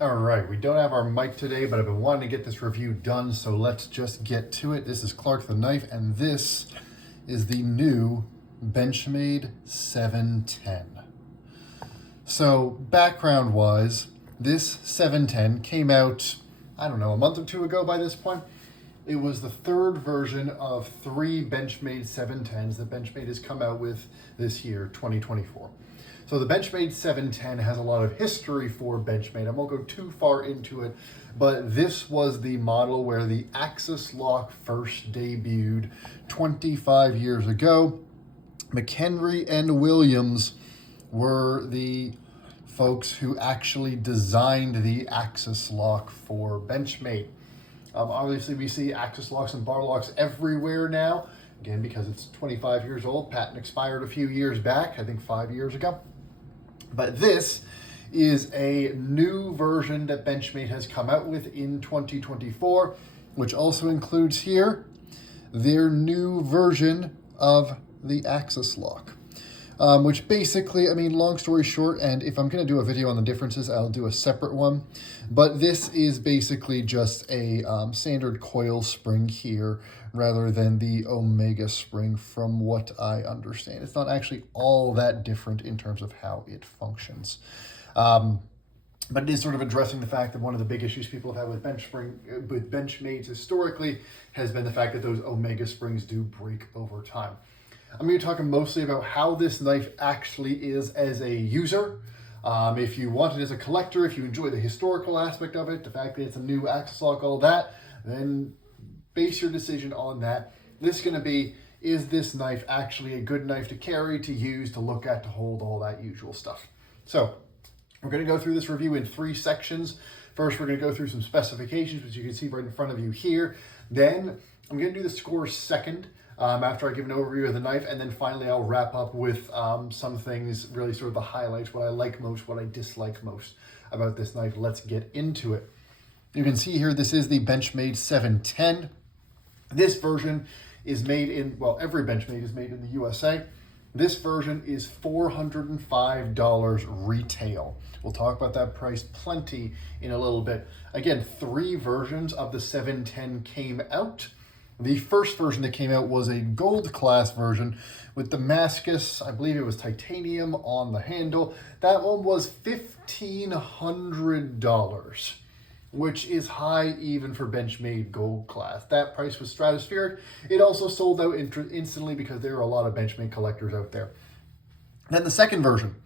All right, we don't have our mic today, but I've been wanting to get this review done, so let's just get to it. This is Clark the Knife, and this is the new Benchmade 710. So background-wise, this 710 came out, I don't know, a month or two ago by this point. It was the third version of 3 Benchmade 710s that Benchmade has come out with this year, 2024. So the Benchmade 710 has a lot of history for Benchmade. I won't go too far into it, but this was the model where the Axis lock first debuted 25 years ago. McHenry and Williams were the folks who actually designed the Axis lock for Benchmade. Obviously, we see Axis locks and bar locks everywhere now. Again, because it's 25 years old. Patent expired a few years back, I think 5 years ago. But this is a new version that Benchmade has come out with in 2024, which also includes here their new version of the Axis lock. Which basically, I mean, long story short, and if I'm going to do a video on the differences, I'll do a separate one. But this is basically just a standard coil spring here rather than the Omega spring from what I understand. It's not actually all that different in terms of how it functions. But it is sort of addressing the fact that one of the big issues people have had with Benchmades historically has been the fact that those Omega springs do break over time. I'm going to be talking mostly about how this knife actually is as a user. If you want it as a collector, if you enjoy the historical aspect of it, the fact that it's a new Axis lock, all that, then base your decision on that. This is going to be, is this knife actually a good knife to carry, to use, to look at, to hold, all that usual stuff. So we're going to go through this review in 3 sections. First, we're going to go through some specifications, which you can see right in front of you here. Then I'm going to do the scores second. After I give an overview of the knife, and then finally I'll wrap up with some things, really sort of the highlights, what I like most, what I dislike most about this knife. Let's get into it. You can see here, this is the Benchmade 710. This version is made in, well, every Benchmade is made in the USA. This version is $405 retail. We'll talk about that price plenty in a little bit. Again, 3 versions of the 710 came out. The first version that came out was a gold class version with Damascus, I believe it was titanium on the handle. That one was $1,500, which is high even for Benchmade gold class. That price was stratospheric. It also sold out instantly because there are a lot of Benchmade collectors out there. Then the second version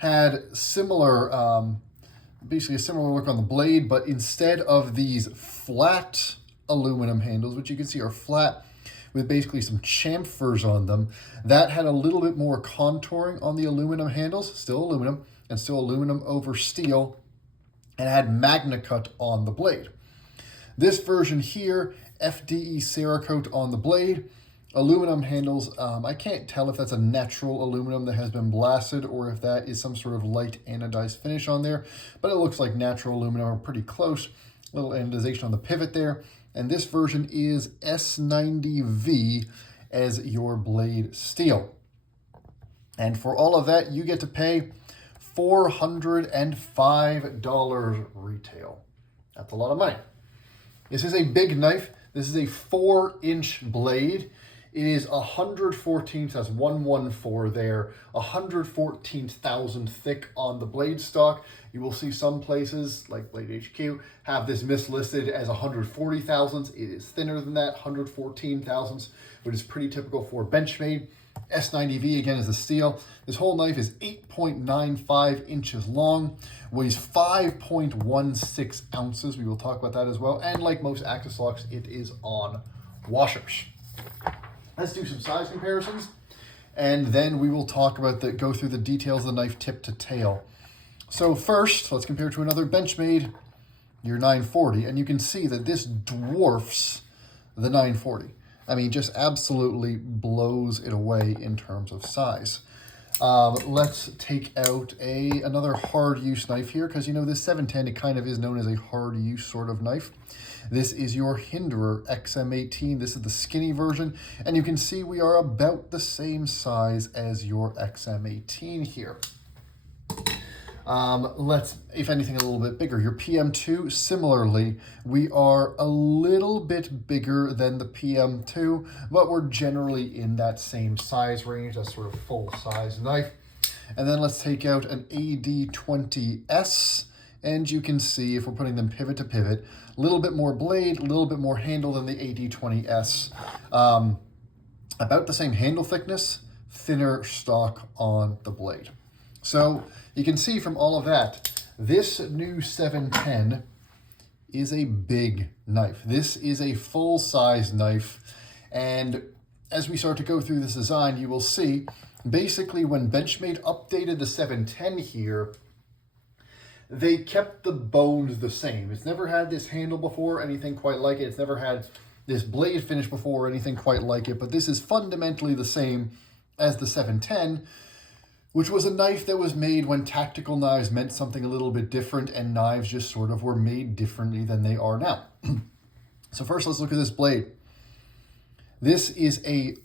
had similar, basically a similar look on the blade, but instead of these flat aluminum handles, which you can see are flat with basically some chamfers on them, that had a little bit more contouring on the aluminum handles, still aluminum, and still aluminum over steel, and had Magna Cut on the blade. This version here, FDE Cerakote on the blade, aluminum handles. I can't tell if that's a natural aluminum that has been blasted or if that is some sort of light anodized finish on there, but it looks like natural aluminum, or pretty close. Little anodization on the pivot there. And this version is S90V as your blade steel. And for all of that, you get to pay $405 retail. That's a lot of money. This is a big knife. This is a 4-inch blade. It is 114th, that's 114 there, 114 thousandths thick on the blade stock. You will see some places, like Blade HQ, have this mislisted as 140 thousandths. It is thinner than that, 114 thousandths, which is pretty typical for Benchmade. S90V, again, is the steel. This whole knife is 8.95 inches long, weighs 5.16 ounces. We will talk about that as well. And like most Axis locks, it is on washers. Let's do some size comparisons, and then we will talk about go through the details of the knife tip to tail. So first, let's compare to another Benchmade, your 940, and you can see that this dwarfs the 940. I mean, just absolutely blows it away in terms of size. Let's take out another hard use knife here, because you know this 710, it kind of is known as a hard use sort of knife. This is your Hinderer XM18. This is the skinny version, and you can see we are about the same size as your XM18 here. Let's, if anything, a little bit bigger. Your PM2, similarly, we are a little bit bigger than the PM2, but we're generally in that same size range, that sort of full-size knife. And then let's take out an AD20S, and you can see if we're putting them pivot to pivot, a little bit more blade, a little bit more handle than the AD20S. About the same handle thickness, thinner stock on the blade. So you can see from all of that, this new 710 is a big knife. This is a full-size knife. And as we start to go through this design, you will see basically when Benchmade updated the 710 here, they kept the bones the same. It's never had this handle before, anything quite like it. It's never had this blade finish before or anything quite like it, but this is fundamentally the same as the 710, which was a knife that was made when tactical knives meant something a little bit different and knives just sort of were made differently than they are now. So first, let's look at this blade. This is a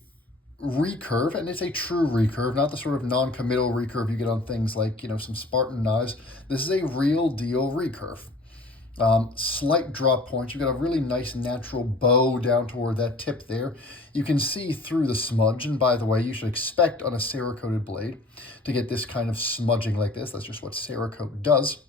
recurve, and it's a true recurve, not the sort of non-committal recurve you get on things like, you know, some Spartan knives. This is a real deal recurve. Slight drop points. You've got a really nice natural bow down toward that tip there. You can see through the smudge, and by the way, you should expect on a Cerakoted blade to get this kind of smudging like this. That's just what Cerakote does.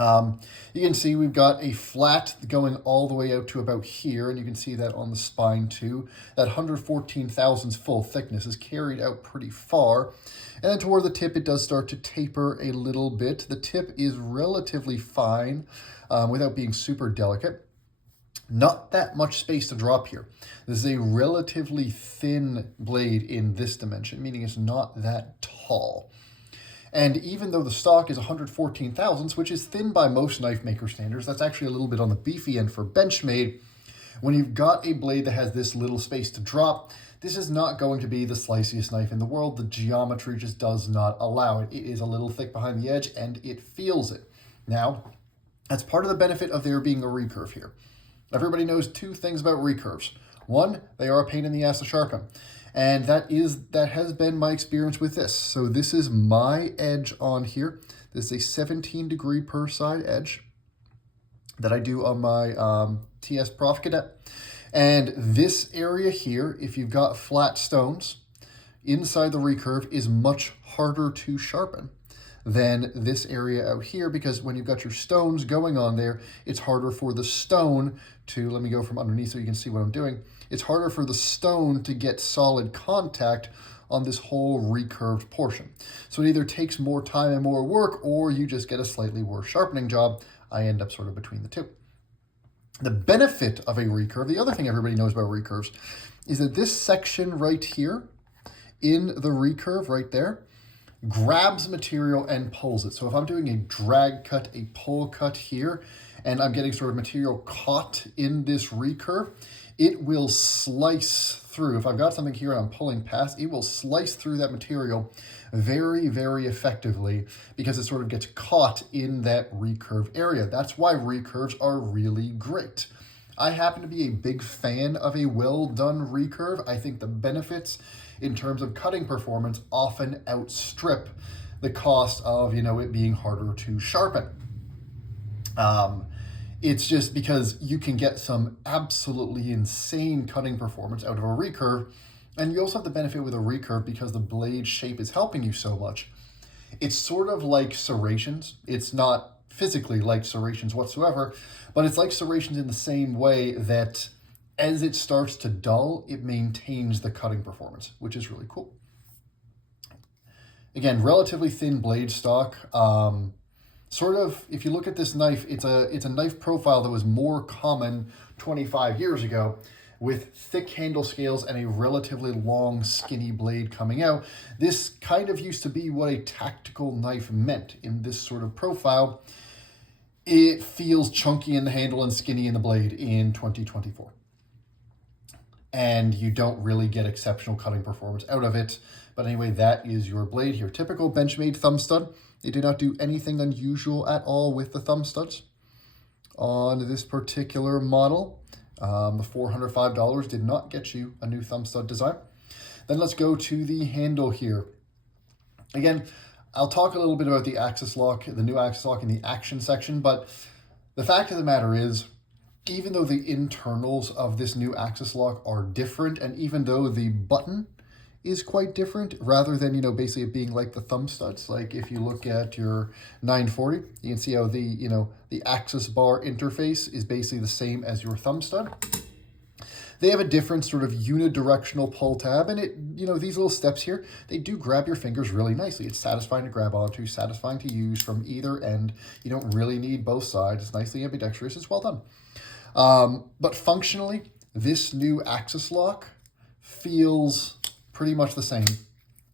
You can see we've got a flat going all the way out to about here, and you can see that on the spine too. That 114 thousandths full thickness is carried out pretty far. And then toward the tip, it does start to taper a little bit. The tip is relatively fine without being super delicate. Not that much space to drop here. This is a relatively thin blade in this dimension, meaning it's not that tall. And even though the stock is 114 thousandths, which is thin by most knife maker standards, that's actually a little bit on the beefy end for Benchmade. When you've got a blade that has this little space to drop, this is not going to be the sliciest knife in the world. The geometry just does not allow it. It is a little thick behind the edge, and it feels it. Now, that's part of the benefit of there being a recurve here. Everybody knows two things about recurves. One, they are a pain in the ass to sharpen. And that has been my experience with this. So this is my edge on here. This is a 17 degree per side edge that I do on my TS Prof Cadet. And this area here, if you've got flat stones, inside the recurve is much harder to sharpen than this area out here, because when you've got your stones going on there, it's harder for the stone to, let me go from underneath so you can see what I'm doing. It's harder for the stone to get solid contact on this whole recurved portion. So it either takes more time and more work, or you just get a slightly worse sharpening job. I end up sort of between the two. The benefit of a recurve, the other thing everybody knows about recurves, is that this section right here in the recurve right there grabs material and pulls it. So if I'm doing a drag cut, a pull cut here, and I'm getting sort of material caught in this recurve, it will slice through. If I've got something here and I'm pulling past, it will slice through that material very, very effectively because it sort of gets caught in that recurve area. That's why recurves are really great. I happen to be a big fan of a well-done recurve. I think the benefits in terms of cutting performance often outstrip the cost of, you know, it being harder to sharpen. It's just because you can get some absolutely insane cutting performance out of a recurve, and you also have the benefit with a recurve because the blade shape is helping you so much. It's sort of like serrations. It's not physically like serrations whatsoever, but it's like serrations in the same way that as it starts to dull, it maintains the cutting performance, which is really cool. Again, relatively thin blade stock. Sort of, if you look at this knife, it's a knife profile that was more common 25 years ago, with thick handle scales and a relatively long, skinny blade coming out. This kind of used to be what a tactical knife meant in this sort of profile. It feels chunky in the handle and skinny in the blade in 2024. And you don't really get exceptional cutting performance out of it. But anyway, that is your blade here. Typical Benchmade thumb stud. They did not do anything unusual at all with the thumb studs on this particular model. The $405 did not get you a new thumb stud design. Then let's go to the handle here. Again, I'll talk a little bit about the axis lock, the new axis lock in the action section, but the fact of the matter is, even though the internals of this new axis lock are different, and even though the button is quite different, rather than, you know, basically it being like the thumb studs, like if you look at your 940, you can see how the, you know, the axis bar interface is basically the same as your thumb stud. They have a different sort of unidirectional pull tab, and it, you know, these little steps here, they do grab your fingers really nicely. It's satisfying to grab onto, satisfying to use from either end. You don't really need both sides. It's nicely ambidextrous. It's well done. But functionally, this new axis lock feels pretty much the same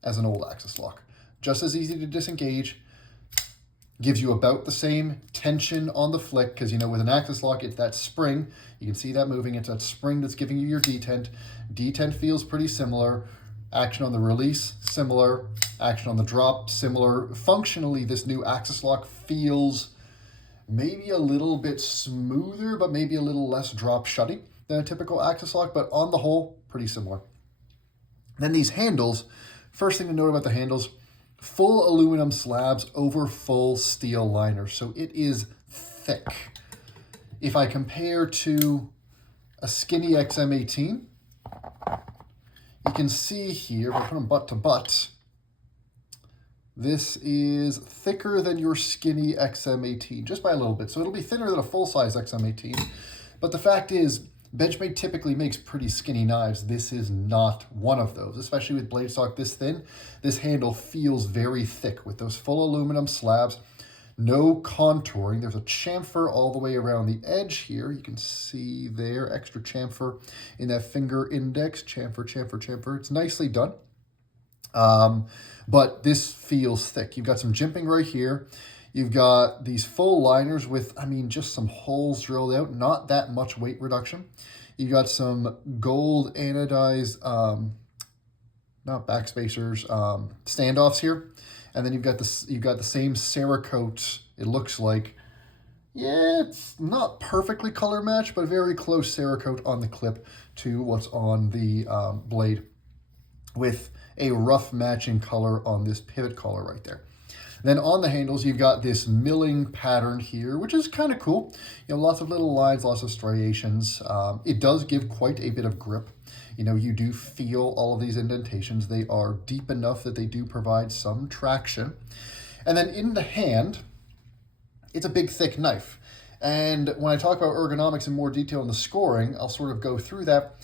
as an old axis lock. Just as easy to disengage, gives you about the same tension on the flick, because, you know, with an axis lock, it's that spring. You can see that moving. It's that spring that's giving you your detent. Detent feels pretty similar. Action on the release, similar. Action on the drop, similar. Functionally, this new axis lock feels maybe a little bit smoother, but maybe a little less drop shutty than a typical axis lock, but on the whole, pretty similar. Then these handles, first thing to note about the handles, full aluminum slabs over full steel liners. So it is thick. If I compare to a skinny XM18, you can see here, if I put them butt to butt, this is thicker than your skinny XM18, just by a little bit. So it'll be thinner than a full-size XM18. But the fact is, Benchmade typically makes pretty skinny knives. This is not one of those, especially with blade stock this thin. This handle feels very thick with those full aluminum slabs. No contouring. There's a chamfer all the way around the edge here. You can see there, extra chamfer in that finger index. Chamfer, chamfer, chamfer. It's nicely done. But this feels thick. You've got some jimping right here. You've got these full liners with, I mean, just some holes drilled out, not that much weight reduction. You've got some gold anodized, not backspacers, standoffs here. And then you've got the same Cerakote, it looks like. Yeah, it's not perfectly color matched, but very close Cerakote on the clip to what's on the blade, with a rough matching color on this pivot collar right there. Then on the handles, you've got this milling pattern here, which is kind of cool. You know, lots of little lines, lots of striations. It does give quite a bit of grip. You know, you do feel all of these indentations. They are deep enough that they do provide some traction. And then in the hand, it's a big, thick knife. And when I talk about ergonomics in more detail in the scoring, I'll sort of go through that.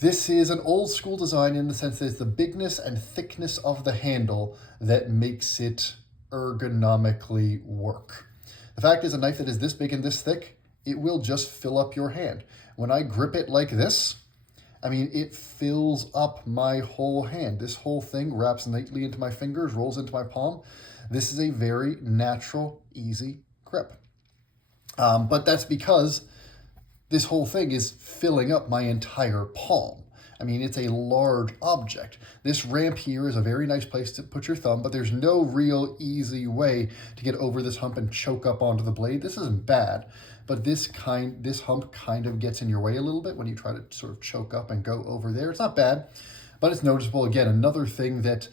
This is an old school design in the sense that it's the bigness and thickness of the handle that makes it ergonomically work. The fact is, a knife that is this big and this thick, it will just fill up your hand. When I grip it like this, I mean, it fills up my whole hand. This whole thing wraps neatly into my fingers, rolls into my palm. This is a very natural, easy grip. But that's because this whole thing is filling up my entire palm. I mean, it's a large object. This ramp here is a very nice place to put your thumb, but there's no real easy way to get over this hump and choke up onto the blade. This isn't bad, but this hump kind of gets in your way a little bit when you try to sort of choke up and go over there. It's not bad, but it's noticeable. Again, another thing that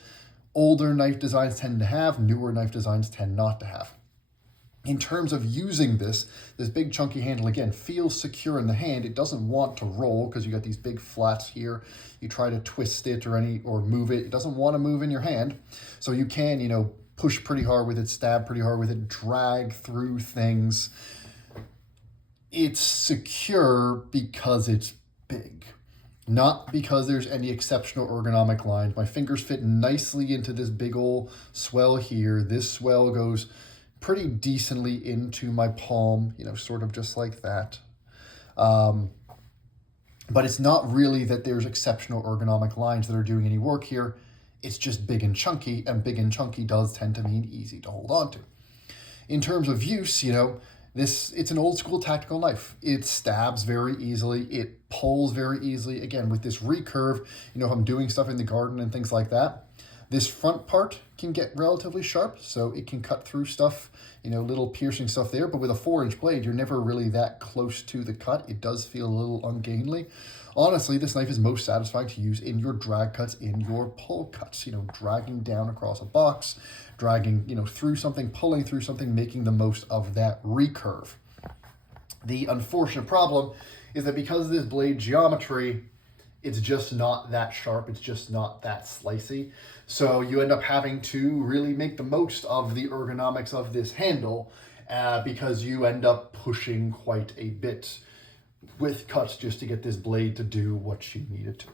older knife designs tend to have, newer knife designs tend not to have. In terms of using this big chunky handle, again, feels secure in the hand. It doesn't want to roll because you got these big flats here. You try to twist it or move it. It doesn't want to move in your hand. So you can, you know, push pretty hard with it, stab pretty hard with it, drag through things. It's secure because it's big, not because there's any exceptional ergonomic lines. My fingers fit nicely into this big old swell here. This swell goes pretty decently into my palm, you know, sort of just like that. But it's not really that there's exceptional ergonomic lines that are doing any work here. It's just big and chunky, and big and chunky does tend to mean easy to hold on to. In terms of use, you know, it's an old school tactical knife. It stabs very easily. It pulls very easily. Again, with this recurve, you know, if I'm doing stuff in the garden and things like that, This front part can get relatively sharp, so it can cut through stuff, little piercing stuff there, but with a 4-inch blade, you're never really that close to the cut. It does feel a little ungainly. Honestly, this knife is most satisfying to use in your drag cuts, in your pull cuts, dragging down across a box, dragging, through something, pulling through something, making the most of that recurve. The unfortunate problem is that because of this blade geometry, it's just not that sharp, it's just not that slicey. So you end up having to really make the most of the ergonomics of this handle because you end up pushing quite a bit with cuts just to get this blade to do what you need it to.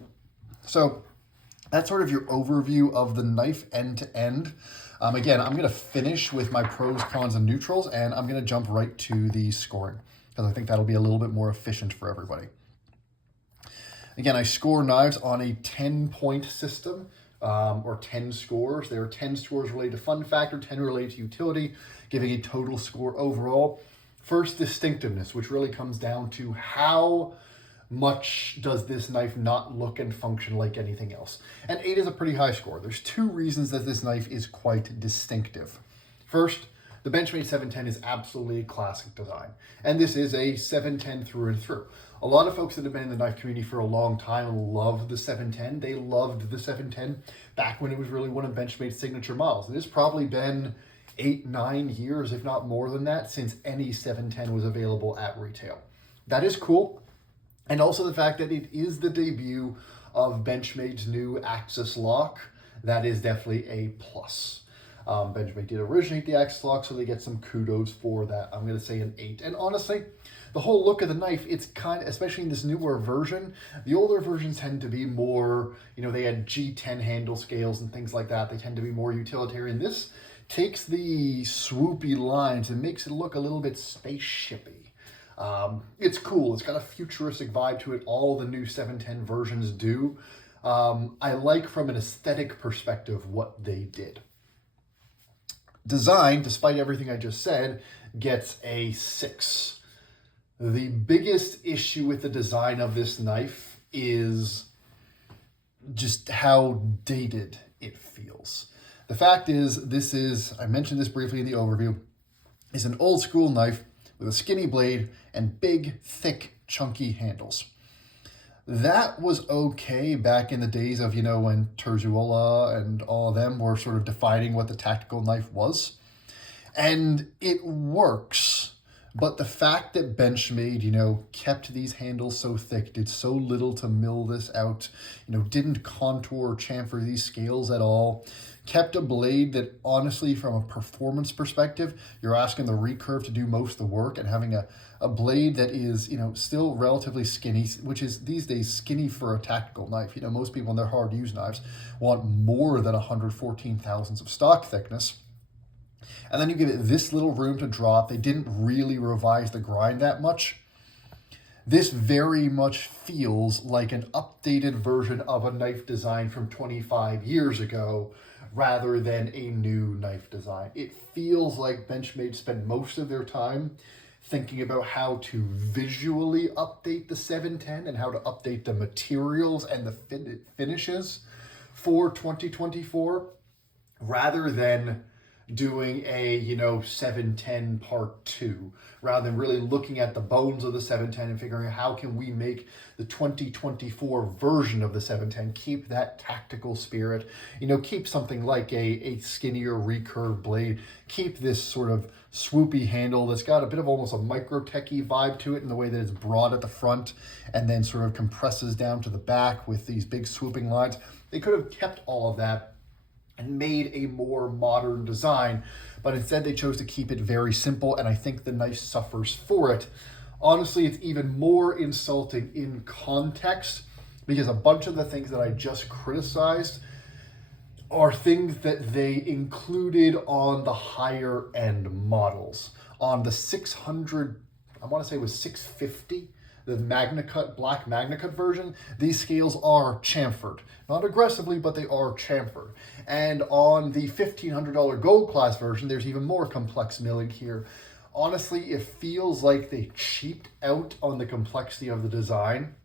So that's sort of your overview of the knife end to end. Again, I'm gonna finish with my pros, cons, and neutrals, and I'm gonna jump right to the scoring because I think that'll be a little bit more efficient for everybody. Again, I score knives on a 10-point system, or 10 scores. There are 10 scores related to fun factor, 10 related to utility, giving a total score overall. First, distinctiveness, which really comes down to how much does this knife not look and function like anything else. And 8 is a pretty high score. There's 2 reasons that this knife is quite distinctive. First, the Benchmade 710 is absolutely a classic design. And this is a 710 through and through. A lot of folks that have been in the knife community for a long time love the 710. They loved the 710 back when it was really one of Benchmade's signature models. And it's probably been 8-9 years, if not more than that, since any 710 was available at retail. That is cool. And also the fact that it is the debut of Benchmade's new Axis lock. That is definitely a plus. Benchmade did originate the Axis lock, so they get some kudos for that. I'm going to say an 8. And honestly, the whole look of the knife, it's kind of, especially in this newer version, the older versions tend to be more, they had G10 handle scales and things like that. They tend to be more utilitarian. This takes the swoopy lines and makes it look a little bit spaceshipy. It's cool. It's got a futuristic vibe to it. All the new 710 versions do. I like from an aesthetic perspective what they did. Design, despite everything I just said, gets a 6. The biggest issue with the design of this knife is just how dated it feels. The fact is, this is, I mentioned this briefly in the overview, is an old school knife with a skinny blade and big, thick, chunky handles. That was okay back in the days of, when Terzuola and all of them were sort of defining what the tactical knife was. And it works, but the fact that Benchmade, kept these handles so thick, did so little to mill this out, didn't contour or chamfer these scales at all, kept a blade that honestly, from a performance perspective, you're asking the recurve to do most of the work, and having a blade that is, still relatively skinny, which is these days skinny for a tactical knife. Most people in their hard to use knives want more than 114 thousandths of stock thickness. And then you give it this little room to drop. They didn't really revise the grind that much. This very much feels like an updated version of a knife design from 25 years ago rather than a new knife design. It feels like Benchmade spent most of their time thinking about how to visually update the 710 and how to update the materials and the finishes for 2024 rather than doing a 710 part 2, rather than really looking at the bones of the 710 and figuring out how can we make the 2024 version of the 710 keep that tactical spirit, keep something like a skinnier recurve blade, keep this sort of swoopy handle that's got a bit of almost a micro-techy vibe to it in the way that it's broad at the front and then sort of compresses down to the back with these big swooping lines. They could have kept all of that and made a more modern design, but instead they chose to keep it very simple, and I think the knife suffers for it. Honestly, it's even more insulting in context because a bunch of the things that I just criticized are things that they included on the higher end models. On the 600, I want to say it was 650, the Magna Cut, black Magna Cut version, these scales are chamfered. Not aggressively, but they are chamfered. And on the $1,500 gold class version, there's even more complex milling here. Honestly, it feels like they cheaped out on the complexity of the design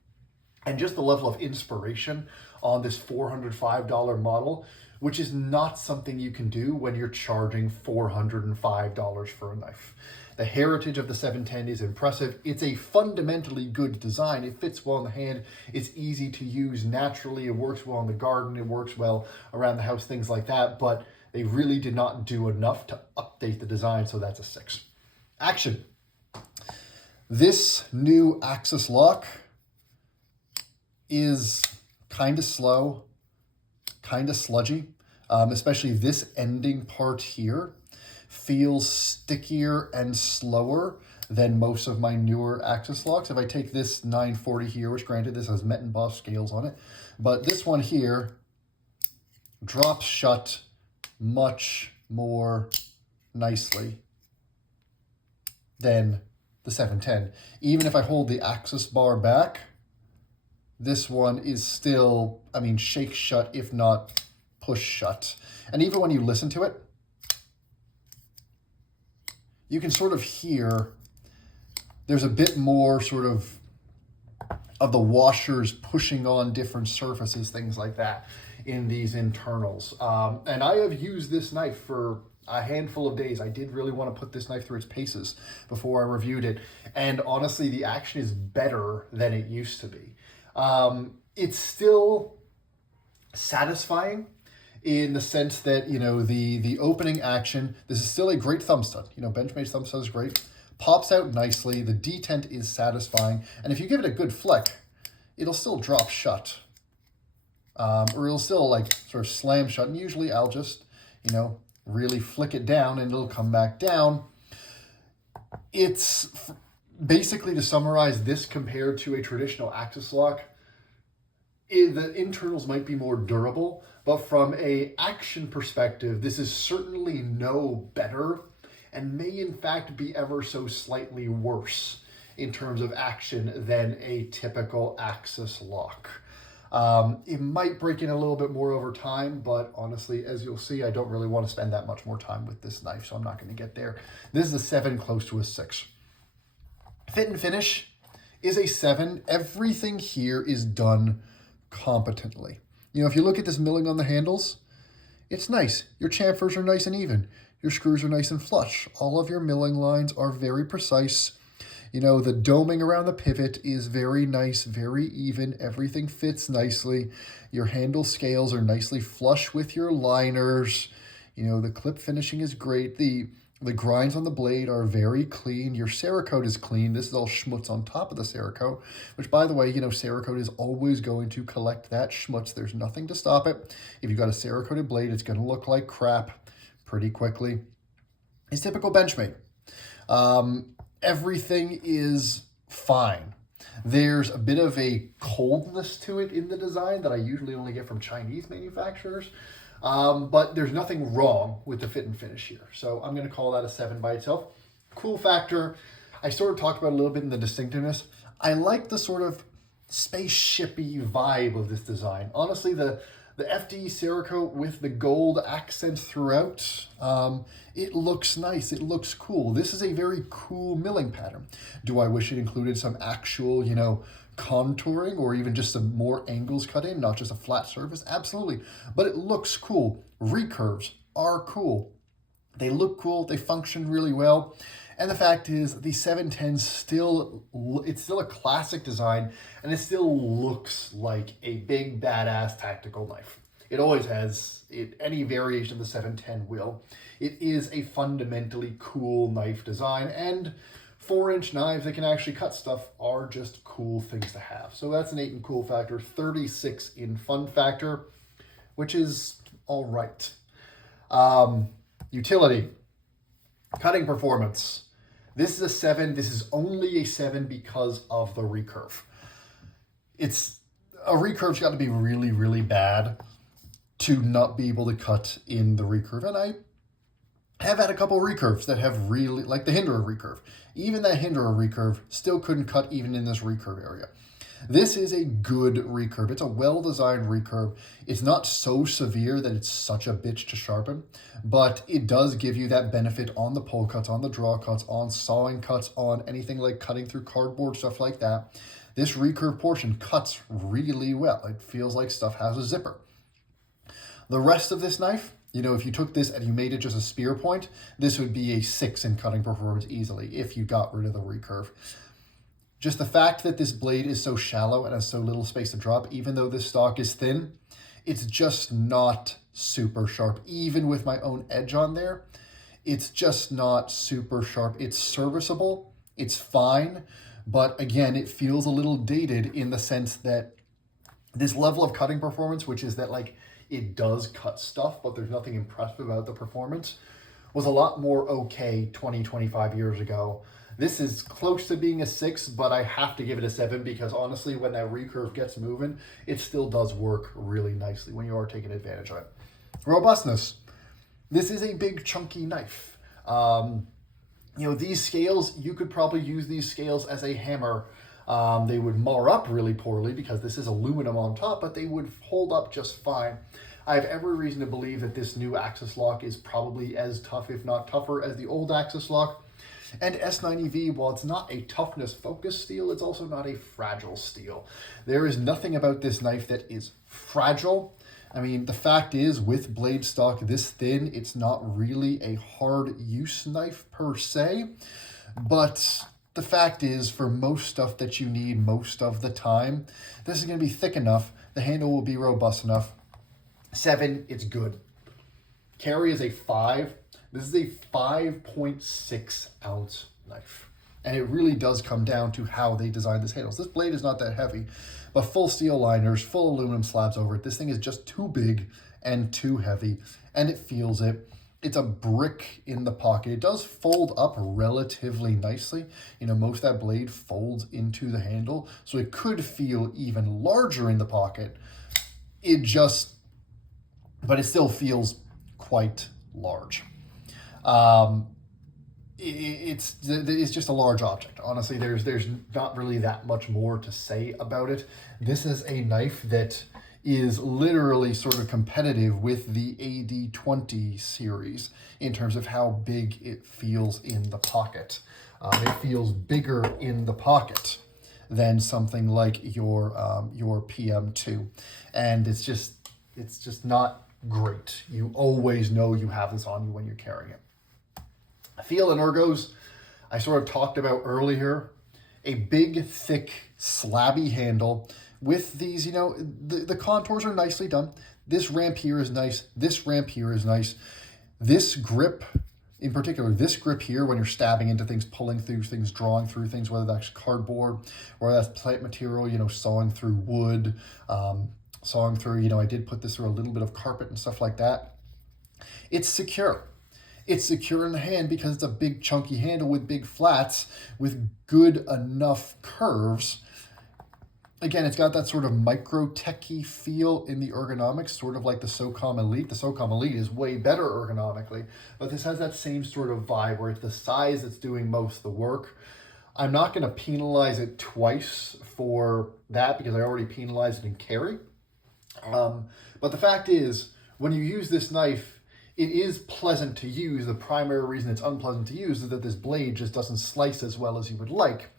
and just the level of inspiration on this $405 model which is not something you can do when you're charging $405 for a knife. The heritage of the 710 is impressive. It's a fundamentally good design. It fits well in the hand. It's easy to use naturally. It works well in the garden. It works well around the house, things like that. But they really did not do enough to update the design, so that's a 6. Action. This new axis lock is kind of slow, kind of sludgy, especially this ending part here feels stickier and slower than most of my newer axis locks. If I take this 940 here, which granted this has met and embossed scales on it, but this one here drops shut much more nicely than the 710. Even if I hold the axis bar back, this one is still, I mean, shake shut, if not push shut. And even when you listen to it, you can sort of hear there's a bit more sort of the washers pushing on different surfaces, things like that in these internals. And I have used this knife for a handful of days. I did really want to put this knife through its paces before I reviewed it. And honestly, the action is better than it used to be. It's still satisfying in the sense that, you know, the opening action, this is still a great thumb stud. You know, Benchmade's thumb stud is great. Pops out nicely. The detent is satisfying. And if you give it a good flick, it'll still drop shut. Or it'll still like sort of slam shut. And usually I'll just, you know, really flick it down and it'll come back down. It's basically, to summarize this compared to a traditional axis lock, the internals might be more durable, but from a action perspective, this is certainly no better and may in fact be ever so slightly worse in terms of action than a typical axis lock. It might break in a little bit more over time, but honestly, as you'll see, I don't really want to spend that much more time with this knife, so I'm not going to get there. This is a 7, close to a 6. Fit and finish is a 7. Everything here is done competently. You know, if you look at this milling on the handles, it's nice. Your chamfers are nice and even. Your screws are nice and flush. All of your milling lines are very precise. You know, the doming around the pivot is very nice, very even. Everything fits nicely. Your handle scales are nicely flush with your liners. You know, the clip finishing is great. The grinds on the blade are very clean. Your Cerakote is clean. This is all schmutz on top of the Cerakote, which, by the way, you know, Cerakote is always going to collect that schmutz. There's nothing to stop it. If you've got a Cerakoted blade, it's going to look like crap pretty quickly. It's typical Benchmade. Everything is fine. There's a bit of a coldness to it in the design that I usually only get from Chinese manufacturers. But there's nothing wrong with the fit and finish here. So I'm going to call that a 7 by itself. Cool factor. I sort of talked about a little bit in the distinctiveness. I like the sort of spaceshipy vibe of this design. Honestly, the FD Cerakote with the gold accents throughout, it looks nice. It looks cool. This is a very cool milling pattern. Do I wish it included some actual, you know, contouring or even just some more angles cut in, not just a flat surface? Absolutely. But it looks cool. Recurves are cool. They look cool. They function really well. And the fact is, the 710 it's still a classic design, and it still looks like a big, badass tactical knife. It always has. Any variation of the 710 will. It is a fundamentally cool knife design, and 4-inch knives that can actually cut stuff are just cool things to have. So that's an 8 in cool factor, 36 in fun factor, which is all right. Utility, cutting performance. This is a 7. This is only a 7 because of the recurve. A recurve's got to be really, really bad to not be able to cut in the recurve. And I have had a couple of recurves that have really, like the Hinderer recurve. Even that Hinderer recurve still couldn't cut even in this recurve area. This is a good recurve. It's a well-designed recurve. It's not so severe that it's such a bitch to sharpen, but it does give you that benefit on the pull cuts, on the draw cuts, on sawing cuts, on anything like cutting through cardboard, stuff like that. This recurve portion cuts really well. It feels like stuff has a zipper. The rest of this knife, if you took this and you made it just a spear point, this would be a 6 in cutting performance easily if you got rid of the recurve. Just the fact that this blade is so shallow and has so little space to drop, even though this stock is thin, it's just not super sharp. Even with my own edge on there, it's just not super sharp. It's serviceable, it's fine, but again, it feels a little dated in the sense that this level of cutting performance, which is that like it does cut stuff, but there's nothing impressive about the performance, was a lot more okay 20, 25 years ago. This is close to being a 6, but I have to give it a 7 because honestly, when that recurve gets moving, it still does work really nicely when you are taking advantage of it. Robustness. This is a big chunky knife. These scales, you could probably use these scales as a hammer. They would mar up really poorly because this is aluminum on top, but they would hold up just fine. I have every reason to believe that this new axis lock is probably as tough, if not tougher, as the old axis lock. And S90V, while it's not a toughness focused steel, it's also not a fragile steel. There is nothing about this knife that is fragile. I mean, the fact is, with blade stock this thin, it's not really a hard use knife per se. But the fact is, for most stuff that you need most of the time, this is going to be thick enough. The handle will be robust enough. 7, it's good. Carry is a 5. This is a 5.6 ounce knife. And it really does come down to how they design this handle. This blade is not that heavy, but full steel liners, full aluminum slabs over it. This thing is just too big and too heavy, and it feels it. It's a brick in the pocket. It does fold up relatively nicely. Most of that blade folds into the handle, so it could feel even larger in the pocket. But it still feels quite large. It's just a large object. Honestly, there's not really that much more to say about it. This is a knife that is literally sort of competitive with the AD20 series in terms of how big it feels in the pocket. It feels bigger in the pocket than something like your PM2, and it's just not great. You always know you have this on you when you're carrying it. Feel and ergos, I sort of talked about earlier. A big, thick, slabby handle with these, the contours are nicely done. This ramp here is nice. This ramp here is nice. This grip, in particular, this grip here, when you're stabbing into things, pulling through things, drawing through things, whether that's cardboard or that's plant material, sawing through wood, sawing through, I did put this through a little bit of carpet and stuff like that. It's secure. It's secure in the hand because it's a big chunky handle with big flats with good enough curves. Again, it's got that sort of micro-techy feel in the ergonomics, sort of like the SOCOM Elite. The SOCOM Elite is way better ergonomically, but this has that same sort of vibe where it's the size that's doing most of the work. I'm not going to penalize it twice for that because I already penalized it in carry. But the fact is, when you use this knife, it is pleasant to use. The primary reason it's unpleasant to use is that this blade just doesn't slice as well as you would like,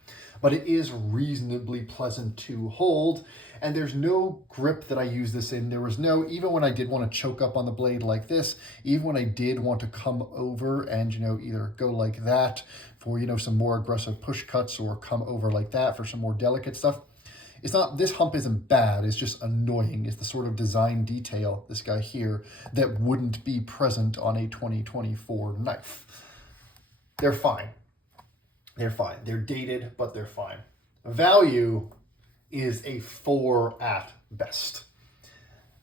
but it is reasonably pleasant to hold. And there's no grip that I use this in. There was no, even when I did want to choke up on the blade like this, even when I did want to come over and, either go like that for, some more aggressive push cuts or come over like that for some more delicate stuff. It's not, this hump isn't bad, it's just annoying. It's the sort of design detail, this guy here, that wouldn't be present on a 2024 knife. They're fine. They're fine. They're dated, but they're fine. Value is a 4 at best.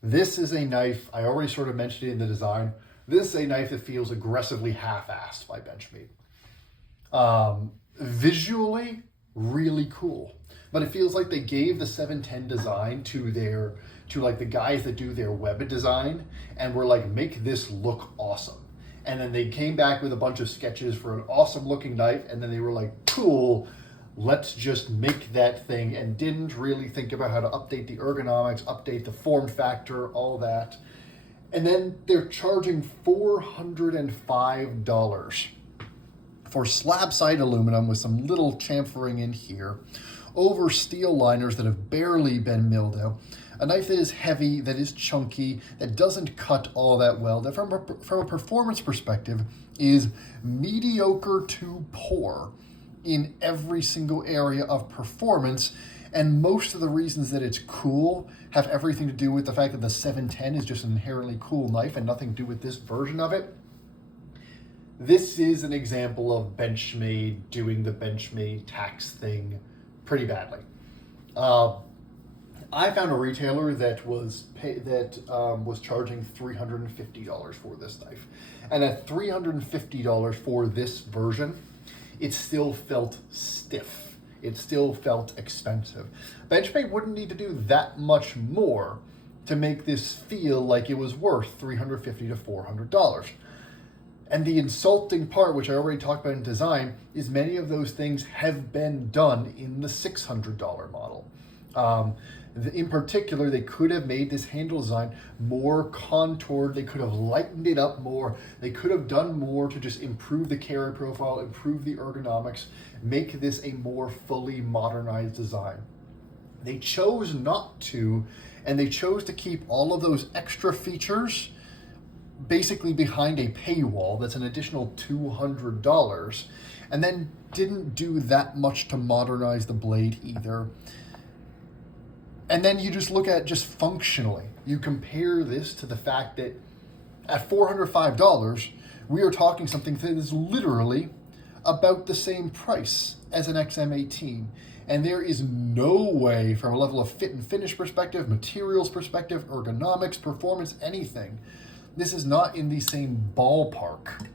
This is a knife, I already sort of mentioned it in the design, this is a knife that feels aggressively half-assed by Benchmade. Visually, really cool. But it feels like they gave the 710 design to the guys that do their web design and were like, make this look awesome. And then they came back with a bunch of sketches for an awesome looking knife. And then they were like, cool, let's just make that thing, and didn't really think about how to update the ergonomics, update the form factor, all that. And then they're charging $405 for slab side aluminum with some little chamfering in here, over steel liners that have barely been milled out. A knife that is heavy, that is chunky, that doesn't cut all that well, that from a performance perspective is mediocre to poor in every single area of performance. And most of the reasons that it's cool have everything to do with the fact that the 710 is just an inherently cool knife and nothing to do with this version of it. This is an example of Benchmade doing the Benchmade tax thing pretty badly. I found a retailer that was charging $350 for this knife, and at $350 for this version, it still felt stiff. It still felt expensive. Benchmade wouldn't need to do that much more to make this feel like it was worth $350 to $400. And the insulting part, which I already talked about in design, is many of those things have been done in the $600 model. In particular, they could have made this handle design more contoured. They could have lightened it up more. They could have done more to just improve the carry profile, improve the ergonomics, make this a more fully modernized design. They chose not to, and they chose to keep all of those extra features basically behind a paywall that's an additional $200, and then didn't do that much to modernize the blade either. And then you just look at just functionally, you compare this to the fact that at $405, we are talking something that is literally about the same price as an XM18. And there is no way, from a level of fit and finish perspective, materials perspective, ergonomics, performance, anything, this is not in the same ballpark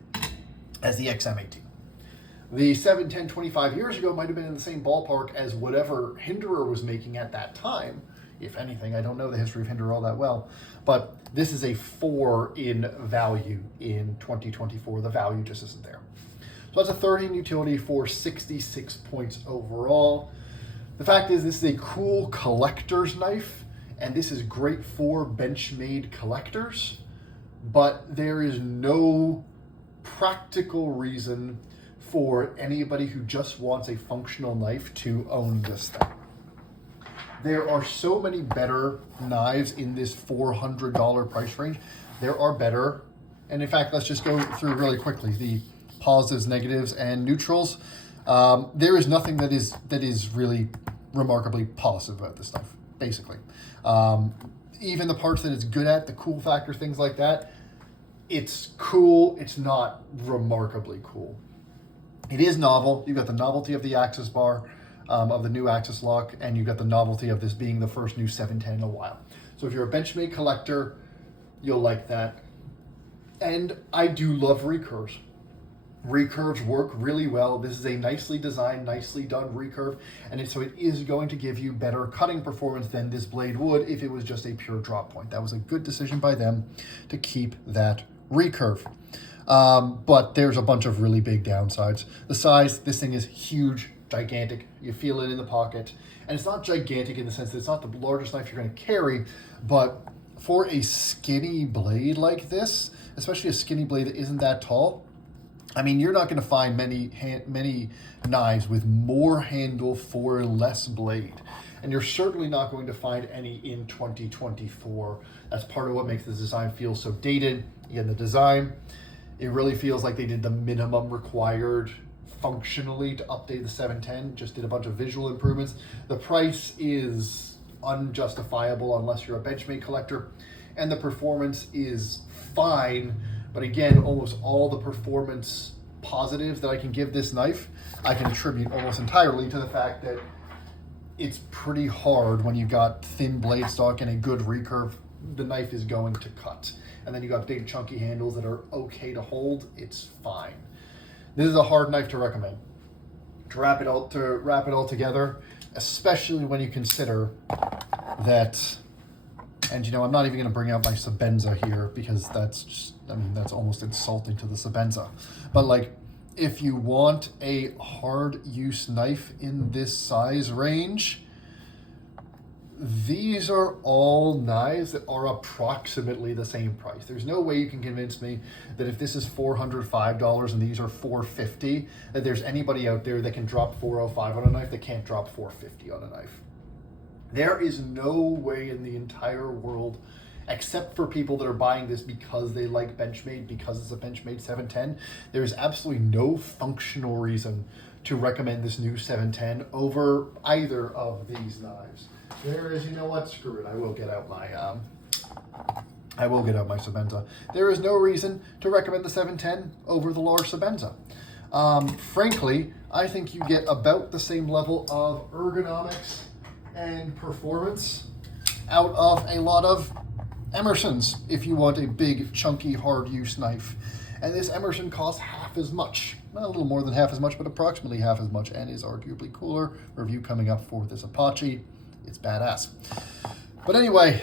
as the XM18. The 710 25 years ago might have been in the same ballpark as whatever Hinderer was making at that time. If anything, I don't know the history of Hinderer all that well, but this is a 4 in value in 2024. The value just isn't there. So that's a 30 in utility for 66 points overall. The fact is, this is a cool collector's knife, and this is great for Benchmade collectors, but there is no practical reason for anybody who just wants a functional knife to own this thing. There are so many better knives in this $400 price range. There are better, and in fact, let's just go through really quickly the positives, negatives, and neutrals. There is nothing that is really remarkably positive about this knife, basically. Even the parts that it's good at, the cool factor, things like that, it's cool, it's not remarkably cool. It is novel. You've got the novelty of the access bar, of the new access lock, and you've got the novelty of this being the first new 710 in a while. So if you're a Benchmade collector, you'll like that. And I do love recurves. Recurves work really well. This is a nicely designed, nicely done recurve, and so it is going to give you better cutting performance than this blade would if it was just a pure drop point. That was a good decision by them to keep that recurve. But there's a bunch of really big downsides. The size, this thing is huge, gigantic. You feel it in the pocket. And it's not gigantic in the sense that it's not the largest knife you're going to carry, but for a skinny blade like this, especially a skinny blade that isn't that tall, I mean, you're not going to find many knives with more handle for less blade. And you're certainly not going to find any in 2024. That's part of what makes this design feel so dated. Again, the design, it really feels like they did the minimum required functionally to update the 710, just did a bunch of visual improvements. The price is unjustifiable unless you're a Benchmade collector, and the performance is fine, but again, almost all the performance positives that I can give this knife, I can attribute almost entirely to the fact that it's pretty hard when you've got thin blade stock and a good recurve, the knife is going to cut. And then you got big chunky handles that are okay to hold, it's fine. This is a hard knife to recommend. To wrap it all together, especially when you consider that, and you know, I'm not even going to bring out my Sebenza here because that's just, I mean, that's almost insulting to the Sebenza. But like, if you want a hard use knife in this size range, these are all knives that are approximately the same price. There's no way you can convince me that if this is $405 and these are $450, that there's anybody out there that can drop $405 on a knife that can't drop $450 on a knife. There is no way in the entire world, except for people that are buying this because they like Benchmade, because it's a Benchmade 710, there is absolutely no functional reason to recommend this new 710 over either of these knives. There is, you know what, screw it, I will get out my Sebenza. There is no reason to recommend the 710 over the large Sebenza. Frankly, I think you get about the same level of ergonomics and performance out of a lot of Emersons if you want a big, chunky, hard use knife. And this Emerson costs half as much. Not a little more than half as much, but approximately half as much, and is arguably cooler. Review coming up for this Apache. It's badass. But anyway,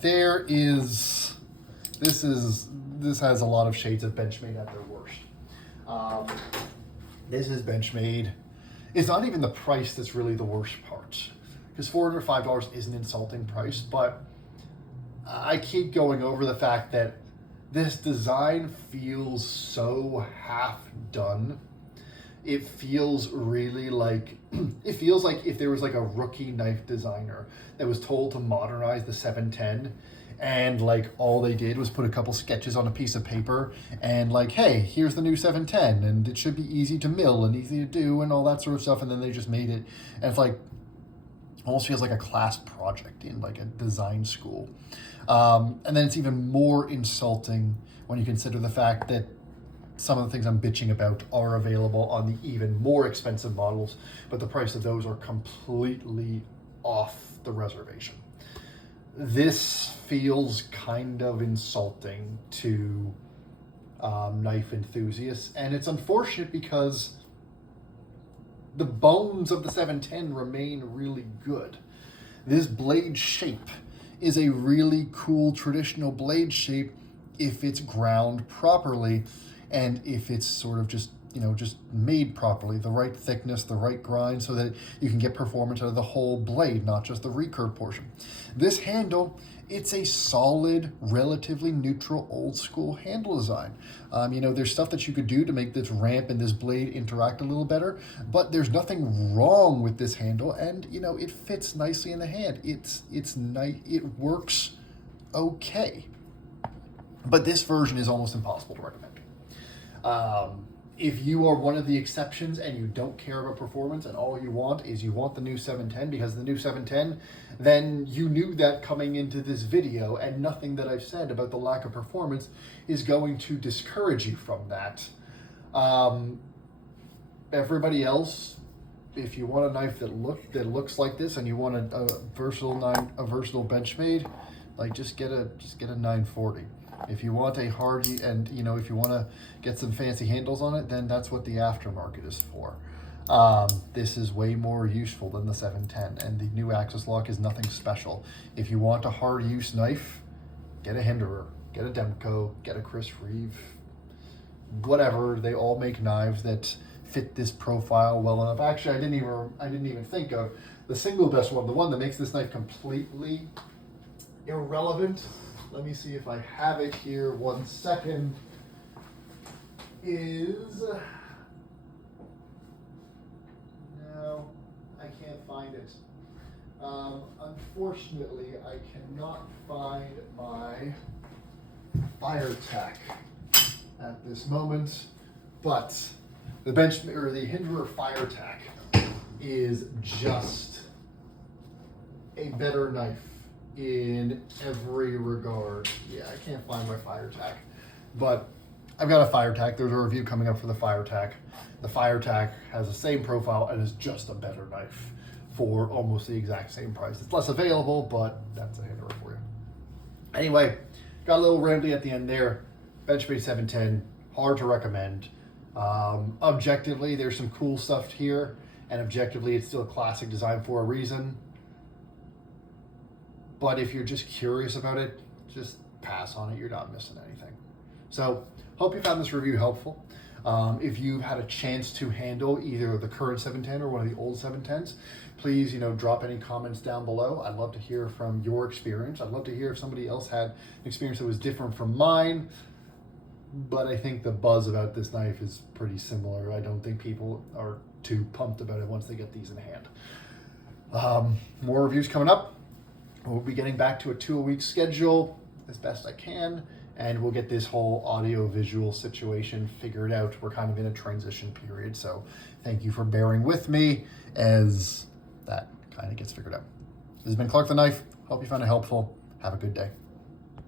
this has a lot of shades of Benchmade at their worst. This is Benchmade. It's not even the price that's really the worst part, because $405 is an insulting price, but I keep going over the fact that this design feels so half done. It feels really like, it feels like if there was like a rookie knife designer that was told to modernize the 710, and like all they did was put a couple sketches on a piece of paper and like, hey, here's the new 710 and it should be easy to mill and easy to do and all that sort of stuff, and then they just made it, and it's like, almost feels like a class project in like a design school. And then it's even more insulting when you consider the fact that some of the things I'm bitching about are available on the even more expensive models, but the price of those are completely off the reservation. This feels kind of insulting to knife enthusiasts, and it's unfortunate because the bones of the 710 remain really good. This blade shape is a really cool traditional blade shape if it's ground properly and if it's sort of just made properly, the right thickness, the right grind, so that you can get performance out of the whole blade, not just the recurve portion. This handle, it's a solid, relatively neutral, old school handle design. There's stuff that you could do to make this ramp and this blade interact a little better, but there's nothing wrong with this handle, and it fits nicely in the hand. It's nice. It works okay, but this version is almost impossible to recommend. If you are one of the exceptions and you don't care about performance and all you want is the new 710 because the new 710, then you knew that coming into this video, and nothing that I've said about the lack of performance is going to discourage you from that. Everybody else, if you want a knife that looks like this and you want a versatile Benchmade, like just get a 940. If you want a hard, and if you want to get some fancy handles on it, then that's what the aftermarket is for. This is way more useful than the 710, and the new axis lock is nothing special. If you want a hard use knife, get a Hinderer, get a DeMuro, get a Chris Reeve, whatever. They all make knives that fit this profile well enough. Actually, I didn't even think of the single best one, the one that makes this knife completely irrelevant. Let me see if I have it here. 1 second. No, I can't find it. Unfortunately, I cannot find my FireTac at this moment, but the Hinderer FireTac is just a better knife in every regard. Yeah, I can't find my FireTac, but I've got a FireTac. There's a review coming up for the FireTac. The FireTac has the same profile and is just a better knife for almost the exact same price. It's less available, but that's a Hinderer for you. Anyway, got a little rambly at the end there. Benchmade 710, hard to recommend. Objectively, there's some cool stuff here, and objectively, it's still a classic design for a reason. But if you're just curious about it, just pass on it. You're not missing anything. So, hope you found this review helpful. If you've had a chance to handle either the current 710 or one of the old 710s, please, drop any comments down below. I'd love to hear from your experience. I'd love to hear if somebody else had an experience that was different from mine. But I think the buzz about this knife is pretty similar. I don't think people are too pumped about it once they get these in hand. More reviews coming up. We'll be getting back to a 2-a-week schedule as best I can, and we'll get this whole audio-visual situation figured out. We're kind of in a transition period, so thank you for bearing with me as that kind of gets figured out. This has been Clark the Knife. Hope you found it helpful. Have a good day.